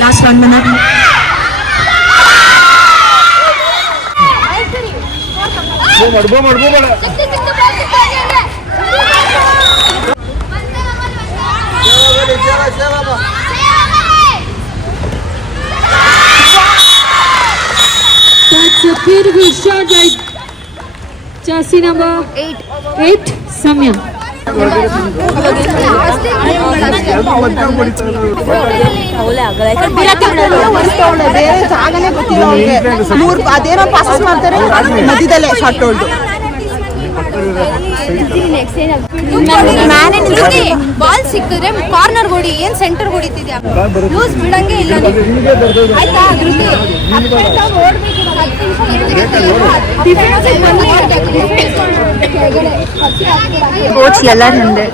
Last 1 minute. That's a beautiful shot by jersey number 8, Samya. ಅದೇನೋ passes ಮಾಡ್ತಾರೆ ಮಧ್ಯದಲ್ಲೇ short ಹೊಲ್ದು ball ಸಿಕ್ಕಿದ್ರೆ corner ಹೊಡಿ, ಏನ್ centre ಹೊಡಿತಿದ್ಯಾ, use ಬಿಡಂಗೆ ಇಲ್ಲ ಆಯ್ತಾ. ಕೋಚ್ ಎಲ್ಲ ಮುಂದೆ,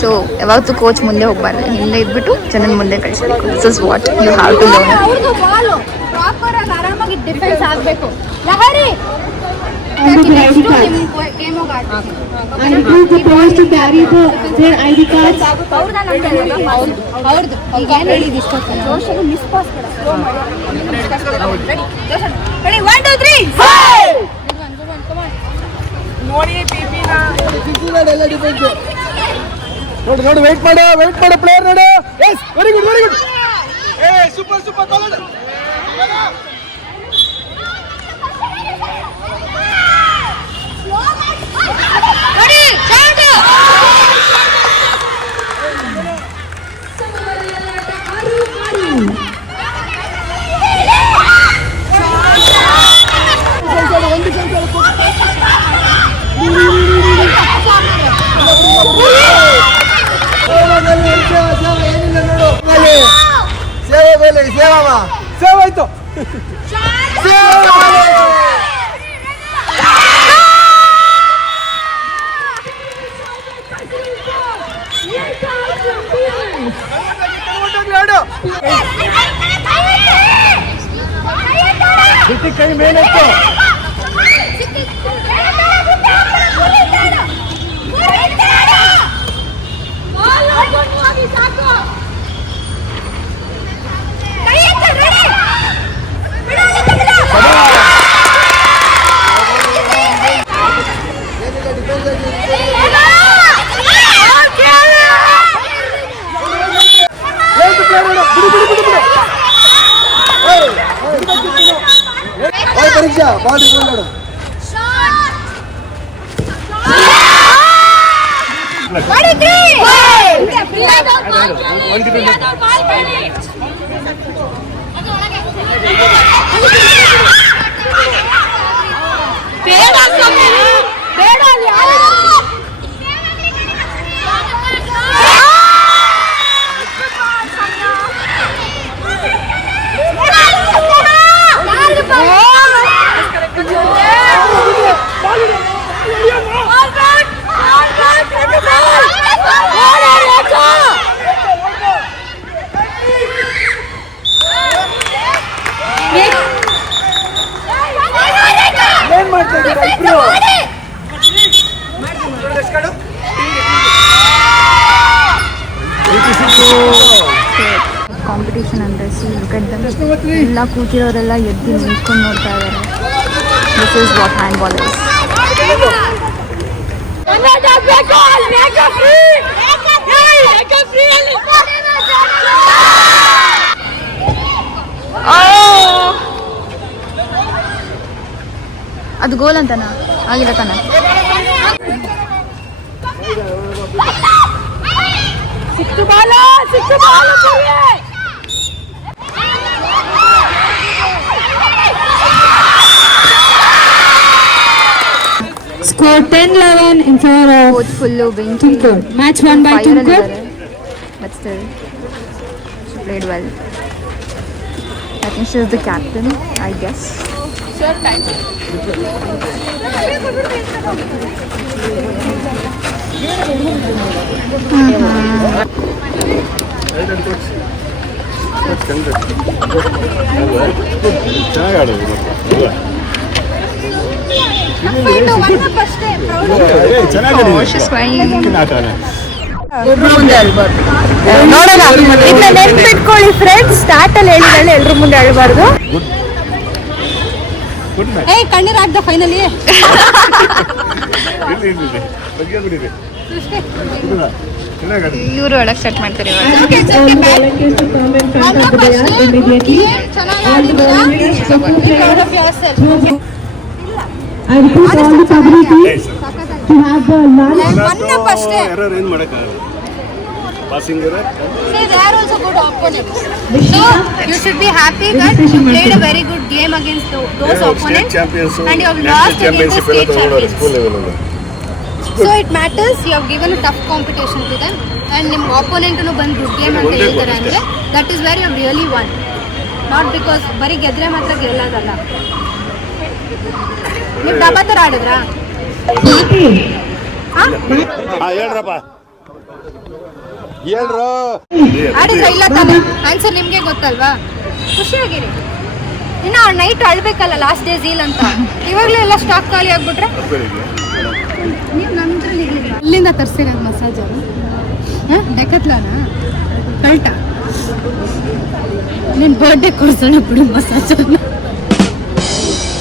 ಸೊ ಯಾವತ್ತೂ ಕೋಚ್ ಮುಂದೆ ಹೋಗ್ಬಾರ್ದು, ಹಿಂದೆ ಇದ್ಬಿಟ್ಟು ಜನನ ಮುಂದೆ ಕಳಿಸ್ಬೇಕು. This is what you have to learn. ಅವ್ರದ್ದು ಬಾಲ್ ಪ್ರಾಪರ್ ಆಗಿ ಆರಾಮಾಗಿ ಡಿಫೆನ್ಸ್ ಆಗ್ಬೇಕು. Lahari And improve the boys to carry their ID cards. ಅವ್ರದ್ದು ಈಗ ಏನು ಹೇಳಿದ್ದು ಇಷ್ಟೊತ್ತಲ್ಲ ಜೋಶಲ್ಲಿ ಮಿಸ್ ಪಾಸ್ ರೆಡಿ 1 2 3 ನೋಡಿ ನೋಡಿ ವೇಟ್ ಮಾಡು ಪ್ಲೇಯರ್ ನೋಡು. ಎಸ್ ವೆರಿ ಗುಡ್ ಏ ಸೂಪರ್ ಸೇವ್ ಆಯ್ತು. ಕೈ ಮೇಲೆ ಪರೀಕ್ಷಾ ಬಾಲ್ ಇಟ್ಕೊಂಡು ಏನ್ ಮಾಡ್ತಾ ಇದ್ದೀರಾ ಇಬ್ರು? ಕಾಂಪಿಟೇಷನ್ ಅಂದರೆ ಎಲ್ಲ ಕೂತಿರೋರೆಲ್ಲ ಎದ್ದು ನಿಂತ್ಕೊಂಡು ನೋಡ್ತಾ ಇದ್ದಾರೆ. This is what hand ball is. ಅದು ಗೋಲ್ ಅಂತನಾ? ಆಗಿಲ್ಲ ತಾನ? Score 10-11 in favor of full ಬೆಂಕಿ. Tumkur. Match won by Tumkur. But still, she played well. I think she is the captain, I guess. ಚೆನ್ನಾಗಿ ಆಡೋದು ನೋಡೋಣ, ಇದನ್ನ ನೆನ್ಪಿಟ್ಕೊಳ್ಳಿ ಫ್ರೆಂಡ್ಸ್. ಸ್ಟಾರ್ಟ್ ಅಲ್ಲಿ ಹೇಳಿದ್ರೆ ಎಲ್ರ ಮುಂದೆ ಹೇಳ್ಬಾರ್ದು. ಕಣ್ಣೀರ್ ಹಾಕ್ದ ಫೈನಲಿ. ಇವರು ಒಳಗೆ ಸೆಟ್ ಮಾಡ್ತಾರೆ ಇವಾಗ. All volunteers to come in front of the dais immediately. All the volunteers to come in. I request all the Kabaddi teams to have the lunch. ಯಾರು ಏನು ಮಾಡೋಕ್ಕಾಗಲ್ಲ. Passing They are also good opponents. So you should be happy that you played a very good game against those opponents and you have lost against the state champions. School level. So it matters. You have given a tough competition to them and ನಿಮ್ಮ opponent ನು ಬಂದು good game ಅಂತ ಹೇಳ್ತಾರೆ ಅಂದ್ರೆ that is where you have really won. Not because ಬರೀ ಗೆದ್ರೆ ಮಾತ್ರ ಗೆಲ್ಲೋದಲ್ಲ. ನೀವು ಡಬ್ಬ ಥರ ಆಡಿದ್ರಾ? ಹೇಳ್ರಪ್ಪ ಹೇಳ್ರು. ಆಡಿದ್ರ ಇಲ್ಲ ತಾನೆ? ಆನ್ಸರ್ ನಿಮ್ಗೆ ಗೊತ್ತಲ್ವಾ? ಖುಷಿಯಾಗಿರಿ. ಇನ್ನು ನೈಟ್ ಅಳ್ಬೇಕಲ್ಲ ಲಾಸ್ಟ್ ಡೇ ಝೀಲ್ ಅಂತ. ಇವಾಗಲೇ ಎಲ್ಲ ಸ್ಟಾಕ್ ಖಾಲಿ ಆಗ್ಬಿಟ್ರೆ ನೀವು ನಮ್ದ್ರಲ್ಲಿ ಅಲ್ಲಿಂದ ತರಿಸಿರೋದು ಮಸಾಜ್ ಡೆಕತ್ಲಾನ ಕಳ್ಟ ನಿನ್ನ ಬರ್ಡೇ ಕೊಡ್ಸೋಣ ಬಿಡು ಮಸಾಜ್.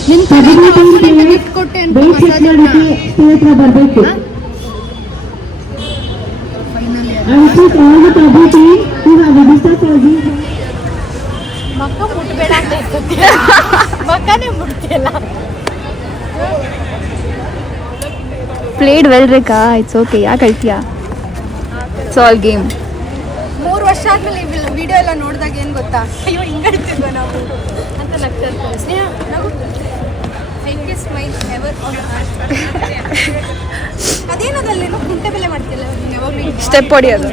ನಿನ್ನ ಗಿಫ್ಟ್ ಕೊಟ್ಟೆ ಅಂತ massage. I request all the Kabaddi teams to have registered for these. ಮಕ್ಕ ಮುಟ್ಬೇಡ ಅಂತ ಇರ್ತದೆ. ಮಕ್ಕನೇ ಮುಟ್ತಿಲ್ಲ. Played well Rekha. It's okay. ಯಾಕೆ ಅಳ್ತೀಯಾ? It's all game. 3 ವರ್ಷ ಆದ್ಮೇಲೆ ವಿಡಿಯೋ ಎಲ್ಲ ನೋಡಿದಾಗ ಏನು ಗೊತ್ತಾ, ಅಯ್ಯೋ ಹಿಂಗಡ್ತಿದ್ವ ನಾವು ಅಂತ ನಗ್ತಾ ಇರ್ತಾರೆ. ಸ್ನೇಹ ನಾವು ಫೇಕೆಸ್ಟ್ ಸ್ಮೈಲ್ ಎವರ್ ಆನ್ ಅದೇನದಲ್ಲೇನೋ ಕುಂಟೆ ಬೆಲೆ ಮಾಡ್ತಿಲ್ಲ ನೀನು ಯಾವಾಗಲೂ ಸ್ಟೆಪ್ ಹೊಡಿಯೋದು.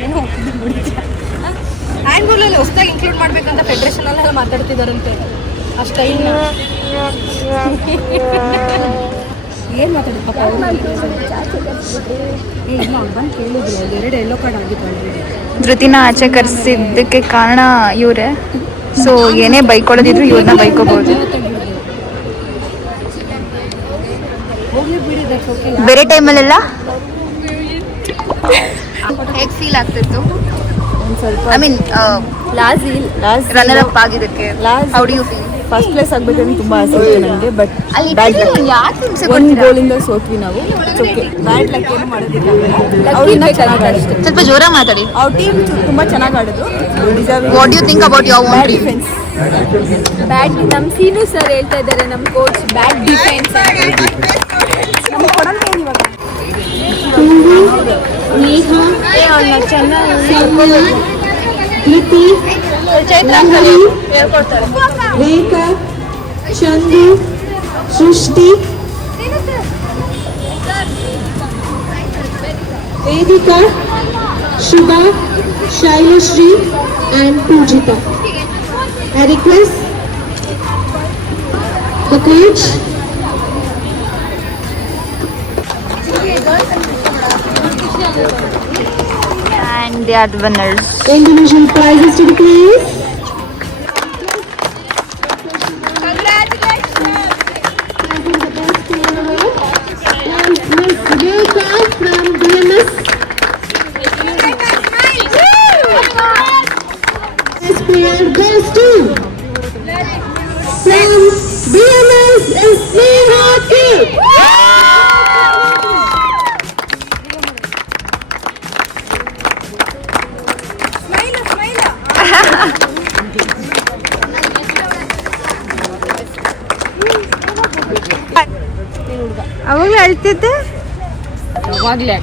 ಮ್ಯಾಂಗೋಲಲ್ಲಿ ಹೊಸದಾಗಿ ಇನ್ಕ್ಲೂಡ್ ಮಾಡ್ಬೇಕಂತ ಫೆಡರೇಷನ್ ಅಲ್ಲೆಲ್ಲ ಮಾತಾಡ್ತಿದಾರಂತೆ ಅಷ್ಟ ಇನ್ನು ಏನು ಮಾತಾಡಿದ ಪಾಪ ಬಂದು ಕೇಳಿದ್ರು ಎರಡು ಎಲ್ಲೋ ಕಾರ್ಡ್ ಆಗಿತ್ತು ಧೃತಿನ ಆಚೆ ಕರೆಸಿದ್ದಕ್ಕೆ ಕಾರಣ ಇವರೇ. ಸೊ ಏನೇ ಬೈಕೊಳ್ಳೋದಿದ್ರು ಇವ್ರನ್ನ ಬೈಕೋಬಹುದು. ಬೇರೆ ಟೈಮಲ್ಲೆಲ್ಲ ಹೇಗೆ ಫೀಲ್ ಆಗ್ತಿತ್ತು? ಐ ಮೀನ್ ರನ್ನರ್ ಅಪ್ ಆಗಿದ್ದಕ್ಕೆ how do you feel? First place ಆಗ್ಬೇಕಂದ್ರೆ ತುಂಬಾ ಆಸೆ ಇತ್ತು ನನಗೆ, ಬಟ್ ಒಂದು ಗೋಲಿಂದ ಸೋತ್ವಿ ನಾವು. ಬ್ಯಾಡ್ ಲಕ್ ಏನು ಮಾಡೋದಿಲ್ಲ. ಅವ್ರಿಂದ ಚೆನ್ನಾಗಿ ಅಷ್ಟೇ. ಸ್ವಲ್ಪ ಜೋರ ಮಾತಾಡಿ. ಅವ್ರ ಟೀಮ್ ತುಂಬಾ ಚೆನ್ನಾಗಿ ಆಡಿದ್ರು. What you think about your own team? Bad ನಮ್ಮ ಸೀನು ಸರ್ ಹೇಳ್ತಾ ಇದ್ದಾರೆ ನಮ್ಮ coach bad defence Rekha, Chandu, Srushti, Vedika, Shubha, Shailashree and Pujita. I request the coach And they are the winners. individual prizes to the please. Goes to from BMS is Neha K. ಅವಾಗಲೇ ಅಳ್ತಿದ್ದೆ. ಅವಾಗಲೇ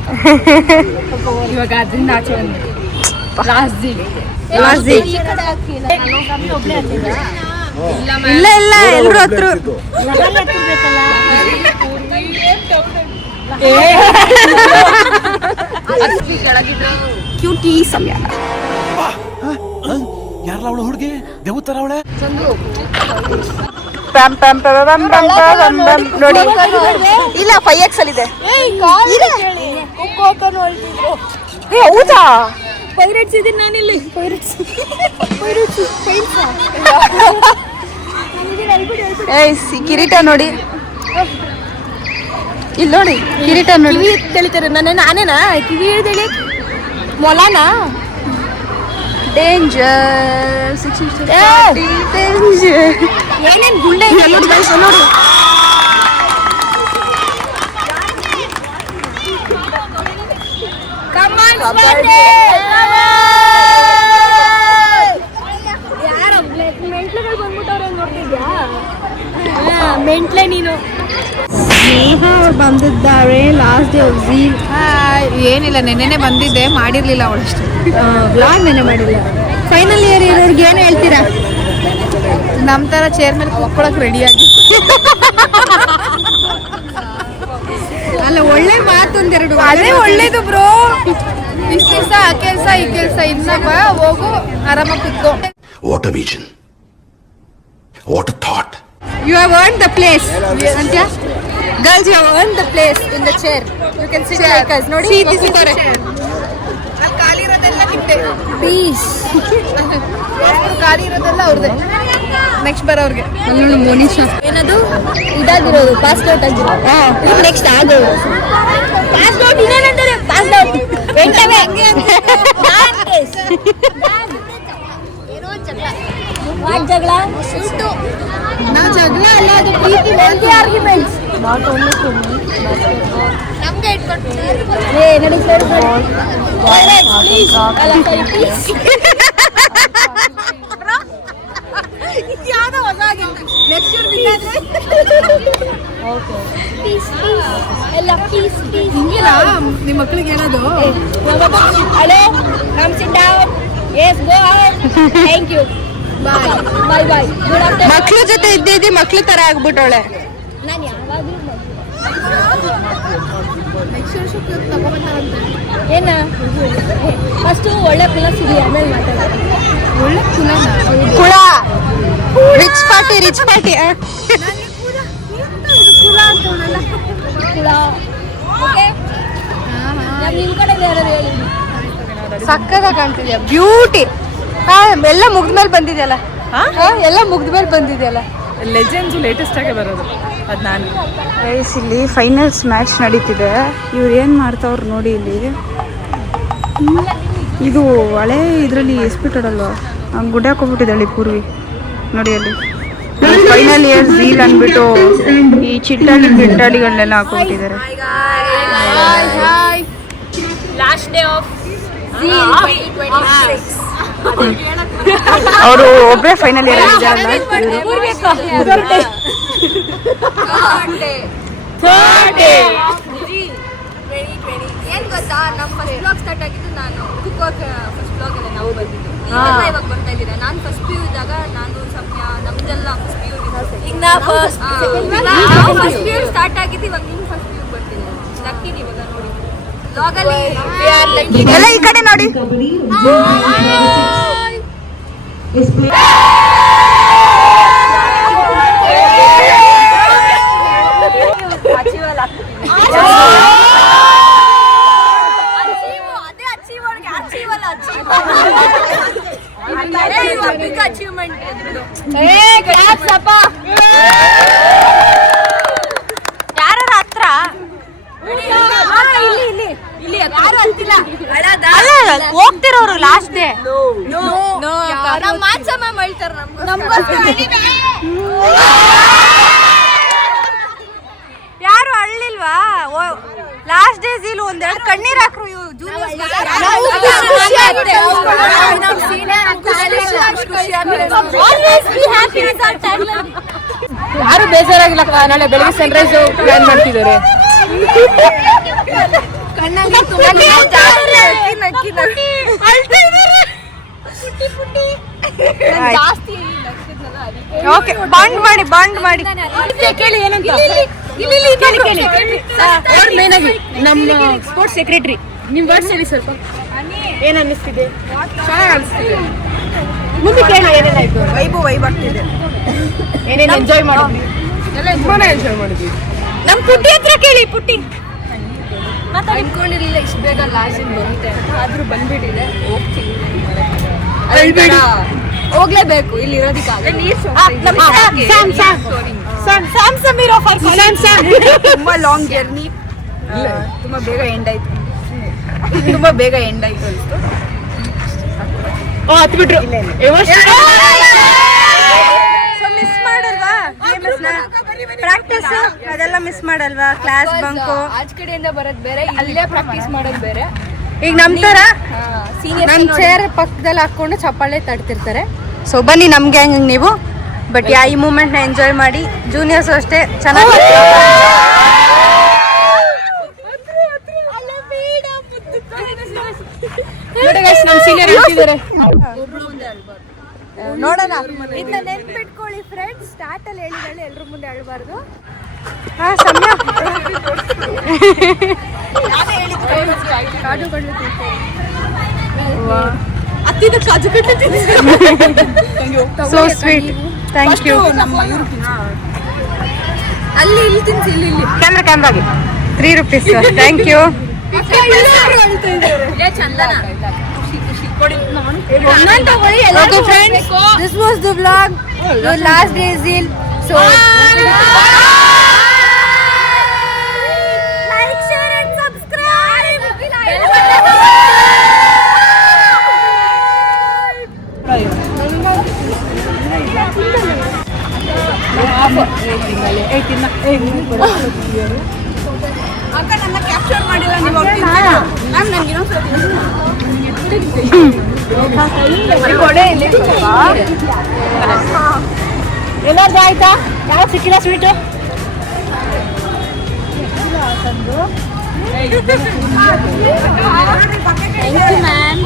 ಇವಾಗ ಅದರಿಂದ ಆಚೆ ಬಂದು ಇಲ್ಲ ಇಲ್ಲ ಎಲ್ರು ಹತ್ರ ಕ್ಯೂಟಿ ಸಮಯ. ಯಾರಲ್ಲ ಅವಳು ಹುಡುಗಿ ದೇವತರ ಅವಳೆ. ನೋಡಿ ಇಲ್ಲ 5X ಅಲ್ಲಿ ಇದೆ. ಹೌದಾ? ಪೈರೇಟ್ಸ್ ಇದೀನಿ ನಾನಿಲ್ಲಿ. ಕಿರೀಟ ನೋಡಿ, ಇಲ್ಲಿ ನೋಡಿ ಕಿರೀಟ ನೋಡಿ. ಕಿವಿ ತಿಳಿತಾರೆ ನಾನೇನಾ ಕಿವಿ ಹೇಳ್ದೇಳಿ ಮೊಲಾನಾ? ಡೇಂಜರ್ ಏನೇನ್ ಗುಂಡೆ ನೋಡಿ. ಮೆಂಟ್ಲೆಗಳು ಬಂದ್ಬಿಟ್ಟವ್ರೆ ನೋಡ್ತಿದ್ಯಾ? ಮೆಂಟ್ಲೆ ನೀನು. ಸ್ನೇಹ ಅವ್ರು ಬಂದಿದ್ದಾರೆ ಲಾಸ್ಟ್ ಡೇ ಝೀಲ್. ಏನಿಲ್ಲ, ನೆನ್ನೆನೆ ಬಂದಿದ್ದೆ, ಮಾಡಿರ್ಲಿಲ್ಲ ಅವಳಷ್ಟು ವ್ಲಾಗ್ ನೆನೆ ಮಾಡಿಲ್ಲ. ಫೈನಲ್ ಇಯರ್ ಇರೋರ್ಗೆ ಏನು ಹೇಳ್ತೀರಾ? ನಮ್ಮ ಥರ ಚೇರ್ ಮೇಲೆ ಕೂತ್ಕೊಳಕ್ ರೆಡಿಯಾಗಿ. ಅಲ್ಲ, ಒಳ್ಳೆ ಮಾತೊಂದೆರಡು ಅದೇ ಒಳ್ಳೇದು ಬ್ರೋ. ಇಷ್ಟು ದಿವಸ ಆ ಕೆಲಸ ಈ ಕೆಲಸ ಇನ್ನೊಬ್ಬ ಹೋಗು ಆರಾಮಾಗಿ ಕೂತ್ಕೋ. What a vision, what a thought. You have earned the place. Antya? Girls, you have earned the place in the chair. You can sit like us. Nodi? See, this is correct. ಅಲ್ಲಿ ಖಾಲಿ ಇರೋದೆಲ್ಲ ನಿಮ್ದೆ. Peace. ಖಾಲಿ ಇರೋದೆಲ್ಲ ಅವ್ರದ್ದೆ. Next ಬರೋರ್ಗೆ. ಅಲ್ಲಿ ನೋಡಿ ಮೋನಿಶಾ. ಏನದು? ಇದಾಗಿರೋದು ಪಾಸ್ಔಟ್ ಆಗಿರೋದು. ನೆಕ್ಸ್ಟ್ ಆಗೋದು. ಪಾಸ್ಔಟ್ ಇನ್ನೇನಂತಾರೆ? ಪಾಸ್ಔಟ್. ಎಂಟವೇ ಹಂಗೆ ಅಂತ. ವಾಟ್ ಜಗಳ? ನಾವು ಜಗಳ ಅಲ್ಲ, ಅದು ಪ್ರೀತಿ. Healthy arguments. Not only to me. ನಮ್ಗೆ ಇಟ್ಕೊಂಡು ಏ ನಡಿ ಸರ್ ಪ್ಲೀಸ್. ಅಲ್ಲ ಸರಿ ಪ್ಲೀಸ್. ಯಾವ್ದೋ ಹೊಸಾಗಿಲ್ಲ. ನೆಕ್ಸ್ಟ್ ಇಯರ್ ಬಿದ್ದಾದ್ರೆ ಓಕೆ ಪೀಸ್ ಎಲ್ಲ ಪೀಸ್ ಹಿಂಗಿಲ್ಲ. ನಿಮ್ಮ ಮಕ್ಕಳಿಗೆ ಏನದು? Hello, come sit down. Yes, go out. Thank you. Bye bye bye. Good afternoon. ಮಕ್ಳ ಜೊತೆ ಇದ್ದಿದ್ದಿ ಮಕ್ಳ ತರ ಆಗ್ಬಿಟ್ಟವಳೆ. ನಾನು ಯಾವಾಗಲೂ ಏನ ಫಸ್ಟು ಒಳ್ಳೆ ಪ್ಲಸ್ ಇದೆಯಾ, ಆಮೇಲೆ ಮಾತಾಡೋಣ. ಕುಳ ರಿಚ್ ಪಾರ್ಟಿ ಸಕ್ಕದಾಗ ಕಾಣ್ತಿದ್ಯಾ ಬ್ಯೂಟಿ. ಎಲ್ಲ ಮುಗ್ದ್ಮೇಲೆ ಬಂದಿದೆಯಲ್ಲ, ಎಲ್ಲ ಮುಗ್ದ್ಮೇಲೆ ಬಂದಿದೆಯಲ್ಲ. ಲೆಜೆಂಡ್ಸ್ ಲೇಟೆಸ್ಟ್ ಆಗಿ ಬರೋದು ಅದು ನಾನು. ಗೈಸ್ ಇಲ್ಲಿ ಫೈನಲ್ಸ್ ಮ್ಯಾಚ್ ನಡೀತಿದೆ. ಇವ್ರು ಏನು ಮಾಡ್ತಾವ್ರು ನೋಡಿ ಇಲ್ಲಿ. ಇದು ಹಳೆ ಇದರಲ್ಲಿ ಎಸ್ಪಿಟೆಡ್ ಅಲ್ವಾ, ಹಂಗೆ ಗುಡ್ಡ ಹಾಕೊಂಡ್ಬಿಟ್ಟಿದ್ದಾಳೆ ಪೂರ್ವಿ ನೋಡಿ ಅಲ್ಲಿ. ಫೈನಲ್ ಇಯರ್ ಝೀಲ್ ಅಂದ್ಬಿಟ್ಟು ಈ ಚಿಟ್ಟಾಳಿಗಳನ್ನೆಲ್ಲ ಹಾಕೊಂಡ್ಬಿಟ್ಟಿದ್ದಾರೆ. ಲಾಸ್ಟ್ ಡೇ ಆಫ್ ಅವರು ಒಬ್ಬರೇ ಫೈನಲ್ ಇಯರ್ ಇದ್ದಾರಲ್ಲ. ಏನ್ ಗೊತ್ತಾ, ನಮ್ಮ ಫಸ್ಟ್ ಬ್ಲಾಗ್ ಸ್ಟಾರ್ಟ್ ಆಗಿದ್ದು ನಾನು ಕುಕ್ಕೋಕ್ ಫಸ್ಟ್ ಬ್ಲಾಗ್ ಅಲ್ಲೇ ನಾವು ಬಂದಿದ್ದು. ನೀವೆಲ್ಲ ಇವಾಗ ಬರ್ತಾ ಇದ್ದೀರಾ. ನಾನು ಫಸ್ಟ್ ಪಿ ಯು ಇದ್ದಾಗ ನಾನು ಸಮಯ ನಮ್ದೆಲ್ಲ first P U first P U start ಆಗಿದ್ದು. ಇವಾಗ ನೀವು ಫಸ್ಟ್ ಪಿ ಯು ಬರ್ತೀನಿ. ಲಕ್ಕಿ ಇವಾಗ ನೋಡಿ ಬ್ಲಾಗಲ್ಲಿ ಎಲ್ಲ ಈ ಕಡೆ ನೋಡಿ. ಯಾರ ಹತ್ರ ಹೋಗ್ತಿರೋರು ಲಾಸ್ಟ್ ಡೇ ಮಾನ್ಸಮ್ಮ ಹೇಳ್ತಾರ ಯಾರು ಅಳ್ಳಿಲ್ವಾ? ಲಾಸ್ಟ್ ಡೇಸ್ ಇಲ್ಲಿ ಒಂದೆರಡು ಕಣ್ಣೀರ್ ಹಾಕ್ರು. ಯಾರು ಬೇಜಾರಾಗಿಲ್ಲ. ನಾಳೆ ಬೆಳಿಗ್ಗೆ ಸನ್ರೈಸ್ ಪ್ಲಾನ್ ಮಾಡ್ತಿದ್ದಾರೆ. ಓಕೆ, ಬಾಂಡ್ ಮಾಡಿ ಕೇಳಿ ಏನಂತ ಮೇನ್ ಆಗಿ ನಮ್ಮ ಸ್ಪೋರ್ಟ್ಸ್ ಸೆಕ್ರೆಟರಿ ನಿಮ್ ವರ್ಡ್ಸ್ ಹೇಳಿ ಸ್ವಲ್ಪ. ಏನ್ ಅನ್ನಿಸ್ತಿದೆ? ಚೆನ್ನಾಗಿ ಅನಿಸ್ತಿದೆ. ಮುಂದೆ ಕೇಳಿ ಏನೇನಾಯ್ತು? ವೈಬ್ ಆಗ್ತಿದೆ. ಏನೇನು ಎಂಜಾಯ್ ಮಾಡಿದ್ವಿ? ತುಂಬಾನೇ ಎಂಜಾಯ್ ಮಾಡಿದ್ವಿ. ನಮ್ ಪುಟ್ಟಿ ಹತ್ರ ಕೇಳಿ. ಪುಟ್ಟಿ ಅನ್ಕೊಂಡಿರ್ಲಿಲ್ಲ ಇಷ್ಟು ಬೇಗ ಲಾಸ್ಟ್ ಬರುತ್ತೆ, ಆದ್ರೂ ಬಂದ್ಬಿಟ್ಟಿದೆ. ಹೋಗ್ತೀವಿ, ಹೋಗ್ಲೇಬೇಕು. ಇಲ್ಲಿ ಇರೋದಕ್ಕಾಗಲ್ಲ. ತುಂಬಾ ಲಾಂಗ್ ಜರ್ನಿ, ತುಂಬಾ ಬೇಗ ಎಂಡ್ ಆಯ್ತು ಅನ್ಸ್ತು. ಹತ್ಬಿಟ್ರು. ಮಿಸ್ ಮಾಡಲ್ವಾ ಪ್ರಾಕ್ಟೀಸ್? ಅದೆಲ್ಲ ಮಿಸ್ ಮಾಡಲ್ವಾ? ಕ್ಲಾಸ್ ಬಂಕು ಆಚ್ ಕಡೆಯಿಂದ ಬರೋದ್ ಬೇರೆ, ಅಲ್ಲೇ ಪ್ರಾಕ್ಟೀಸ್ ಮಾಡೋದ್ ಬೇರೆ. ಈಗ ನಮ್ ತರ ನಮ್ ಚೇರ್ ಪಕ್ಕದಲ್ಲಿ ಹಾಕೊಂಡು ಚಪ್ಪಾಳೆ ತಡ್ತಿರ್ತಾರೆ. ಸೊ ಬನ್ನಿ ನಮ್ ಗ್ಯಾಂಗ್ ನೀವು. ಬಟ್ ಈ ಮೂಮೆಂಟ್ ನ ಎಂಜಾಯ್ ಮಾಡಿ. ಜೂನಿಯರ್ಸ್ ಅಷ್ಟೇ ಚೆನ್ನಾಗಿ ನಮ್ ಸೀನಿಯರ್ ಇರ್ತಿದ್ದಾರೆ. ನೋಡೋಣ. ಇದನ್ನ ನೆನ್ಪಿಟ್ಕೊಳ್ಳಿ ಫ್ರೆಂಡ್ಸ್. ಸ್ಟಾರ್ಟ್ ಅಲ್ಲಿ ಹೇಳಿದಳೆ ಎಲ್ರ ಮುಂದೆ ಅಳ್ಬಾರ್ದು. So sweet, thank you. ಅಲ್ಲಿ ಇಲ್ಲಿ ತಿನ್ಸಿ, ಇಲ್ಲಿ ಕ್ಯಾಮ್ರಾಗೆ 3 rupees, thank you. Okay friends, this was the vlog. Your last day is in. So like, share and subscribe. ಅಕ್ಕ ನನ್ನ ಕ್ಯಾಪ್ಚರ್ ಮಾಡಿಲ್ಲ ನೀವು. ಮ್ಯಾಮ್ ನನಗೆ ಎಲ್ಲಾರ್ದು ಆಯ್ತಾ? ಯಾವ ಸಿಕ್ಕಿಲ್ಲ ಸ್ವೀಟು? ಮ್ಯಾಮ್.